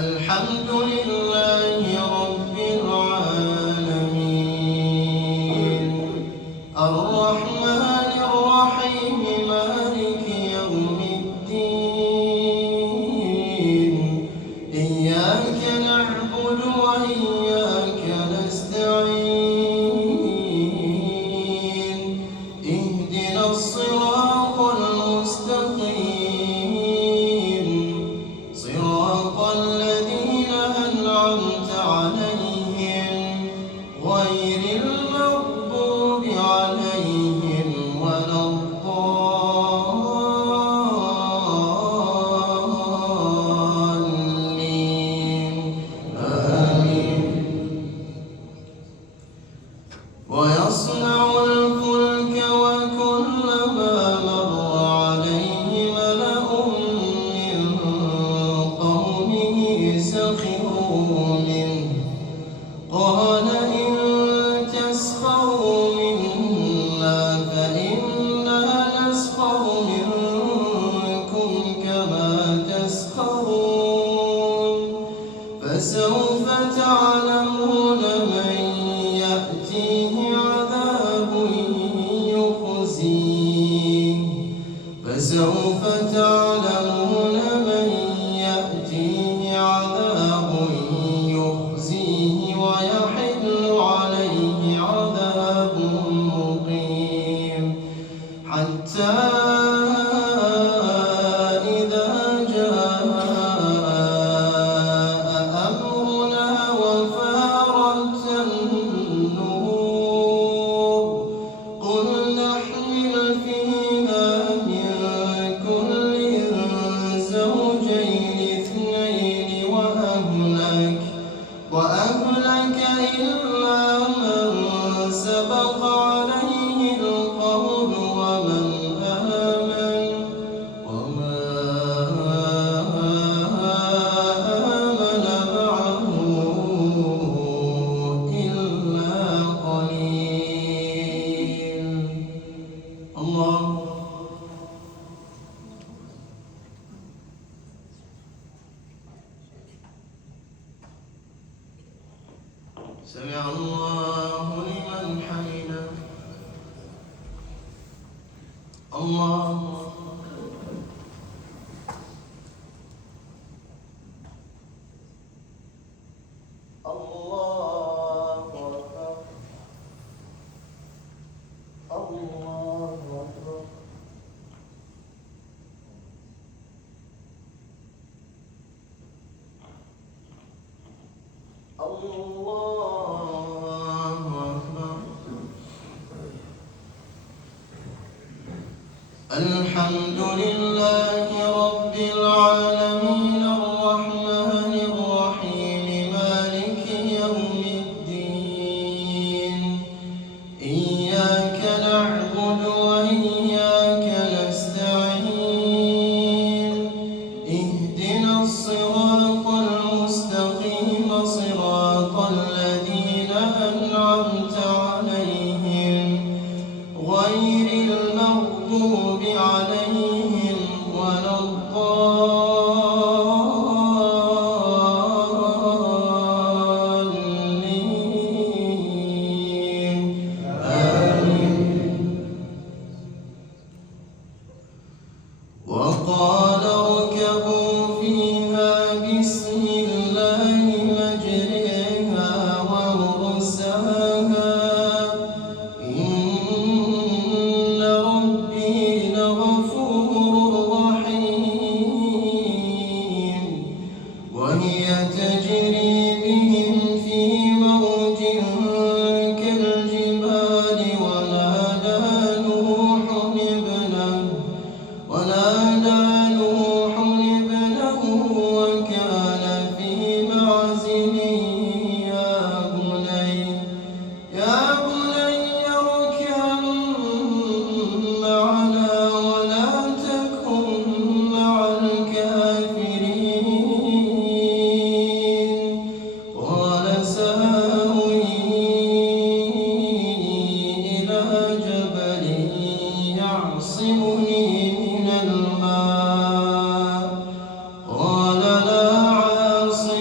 الحمد لله رب العالمين الرحمن الرحيم مالك يوم الدين إياك نعبد وإياك نستعين اهدنا الصراط المستقيم صراط الذين أنعمت عليهم غير المغضوب عليهم ولا الضالين آمين. ويصنع الفلك وكلما مر عليه ملأ من قومه سخروا منه قال إن تسخروا منا فإنا نسخر منكم كما تسخرون فسوف تعلمون من يأتيه عذاب يخزيه فسوف تعلمون من يأتيه عذاب يخزيه ويحل عليه عذاب مقيم حتى إذا جاء أمرنا وفارت النور قل نحمل فيها من كل زوجين اثنين وأهلك إلا من سبق عليه القول ومن آمن وما آمن معه إلا قليل. الله سمع الله لمن حمده. الله الله أكبر الله أكبر. الحمد لله رب العالمين الرحمن الرحيم مالك يوم الدين إياك نعبد وإياك نستعين اهدنا الصراط المستقيم صراط الذين أنعمت عليهم غير المغضوب عليهم ولا الضالين آمين. وقال اركبوا فيها بسم الله مجريها ومرساها إن ربي لغفور رحيم وهي تجري بهم في موج كالجبال ونادى نوح ابنه وكان في معزل يا بني اركب معنا ولا تكن مع الكافرين قال سآوي إلى جبل يعصمني من الماء قال لا عاصم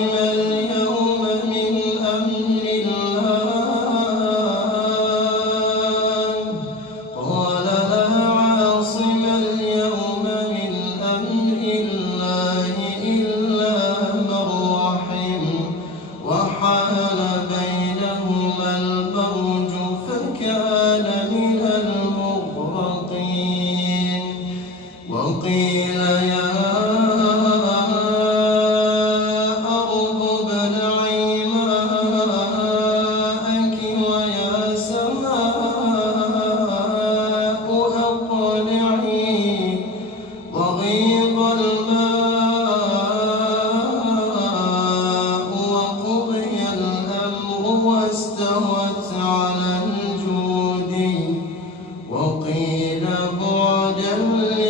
مخرجا